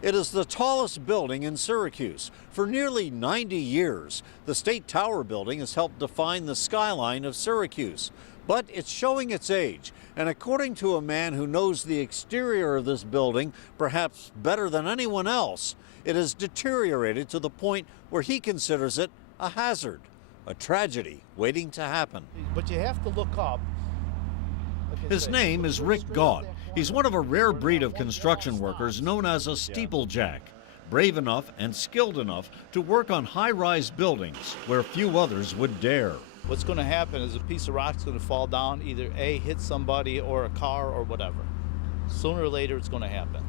It is the tallest building in Syracuse. For nearly 90 years, the State Tower building has helped define the skyline of Syracuse. But it's showing its age, and according to a man who knows the exterior of this building perhaps better than anyone else, it has deteriorated to the point where he considers it a hazard, a tragedy waiting to happen. But you have to look up. His name is Rick Gaunt. He's one of a rare breed of construction workers known as a steeplejack, brave enough and skilled enough to work on high-rise buildings where few others would dare. What's going to happen is a piece of rock's going to fall down, either A, hit somebody or a car or whatever. Sooner or later it's going to happen.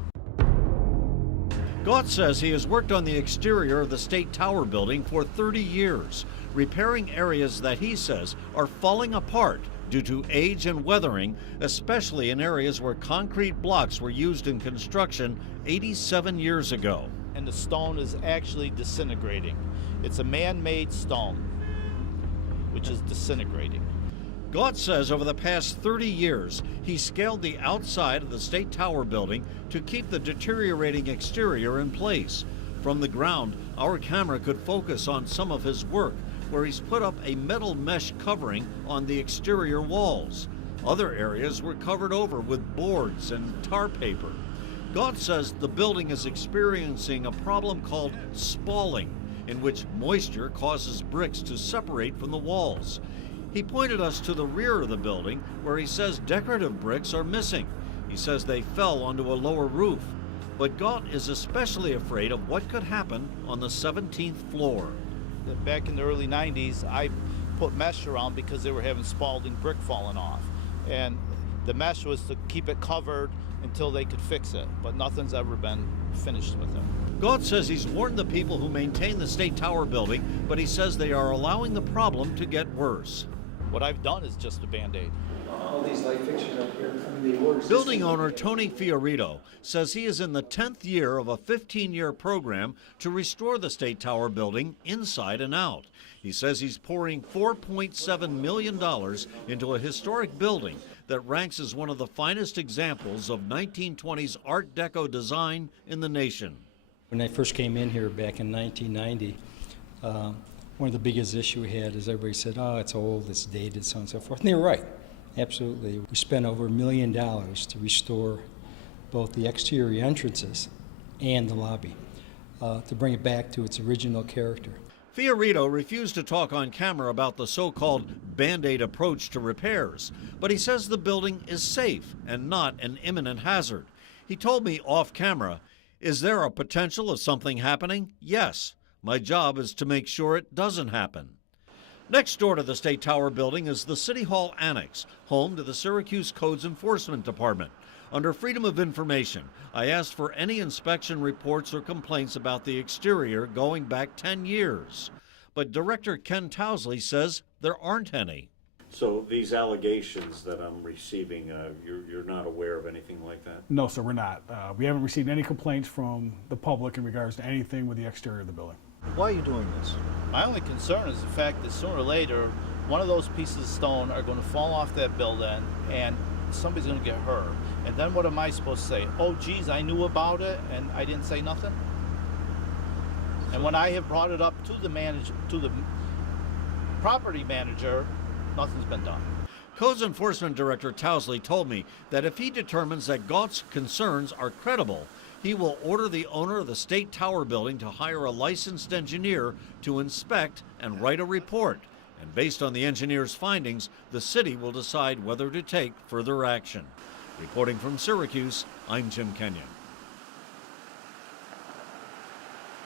Gaunt says he has worked on the exterior of the State Tower building for 30 years, repairing areas that he says are falling apart due to age and weathering, especially in areas where concrete blocks were used in construction 87 years ago. And the stone is actually disintegrating. It's a man-made stone, which is disintegrating. Gaunt says over the past 30 years, he scaled the outside of the State Tower building to keep the deteriorating exterior in place. From the ground, our camera could focus on some of his work, where he's put up a metal mesh covering on the exterior walls. Other areas were covered over with boards and tar paper. Gaunt says the building is experiencing a problem called spalling, in which moisture causes bricks to separate from the walls. He pointed us to the rear of the building, where he says decorative bricks are missing. He says they fell onto a lower roof. But Gaunt is especially afraid of what could happen on the 17th floor. Back in the early 90s, I put mesh around because they were having spalling brick falling off. And the mesh was to keep it covered until they could fix it, but nothing's ever been finished with it. Gaunt says he's warned the people who maintain the State Tower building, but he says they are allowing the problem to get worse. What I've done is just a Band-Aid. All these light fixtures up here, they were Building owner Tony Fiorito says he is in the 10th year of a 15-year program to restore the State Tower building inside and out. He says he's pouring $4.7 million into a historic building that ranks as one of the finest examples of 1920s Art Deco design in the nation. When I first came in here back in 1990, one of the biggest issues we had is everybody said, oh, it's old, it's dated, so on and so forth. And they were right. Absolutely. We spent over $1 million to restore both the exterior entrances and the lobby to bring it back to its original character. Fiorito refused to talk on camera about the so-called Band-Aid approach to repairs, but he says the building is safe and not an imminent hazard. He told me off camera, is there a potential of something happening? Yes. My job is to make sure it doesn't happen. Next door to the State Tower building is the City Hall Annex, home to the Syracuse Codes Enforcement Department. Under Freedom of Information, I asked for any inspection reports or complaints about the exterior going back 10 years. But Director Ken Tousley says there aren't any. So these allegations that I'm receiving, you're not aware of anything like that? No, sir, we're not. We haven't received any complaints from the public in regards to anything with the exterior of the building. Why are you doing this? My only concern is the fact that sooner or later, one of those pieces of stone are going to fall off that building and somebody's going to get hurt. And then what am I supposed to say? Oh, geez, I knew about it and I didn't say nothing? And when I have brought it up to the property manager, nothing's been done. Codes Enforcement Director Tousley told me that if he determines that Gaunt's concerns are credible, he will order the owner of the State Tower building to hire a licensed engineer to inspect and write a report. And based on the engineer's findings, the city will decide whether to take further action. Reporting from Syracuse, I'm Jim Kenyon.